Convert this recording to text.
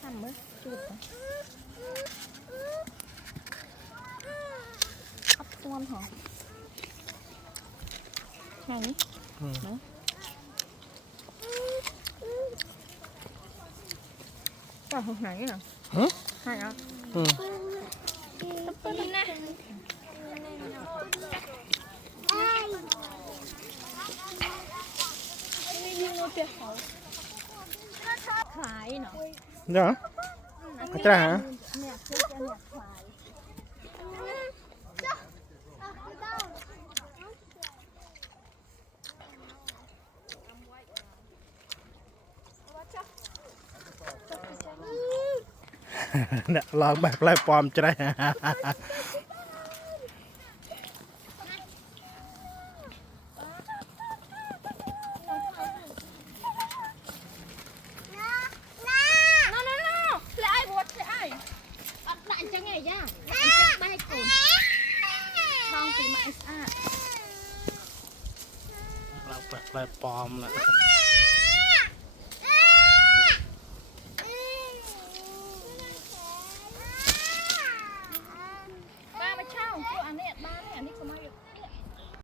ทำมั้ยจุดอัพตัวหอมไงนี่เนาะก็หงไหนน่ะใช่อ่ะตุ๊บนะไม่ยิงโนเปียเขาขายเนาะเดี๋ยวอาจารย์เนี่ยคือจะเนี่ยขายเนี่ยลองแบบไล่ปลอมจะได้เราแบบไล่ปลอมแหละ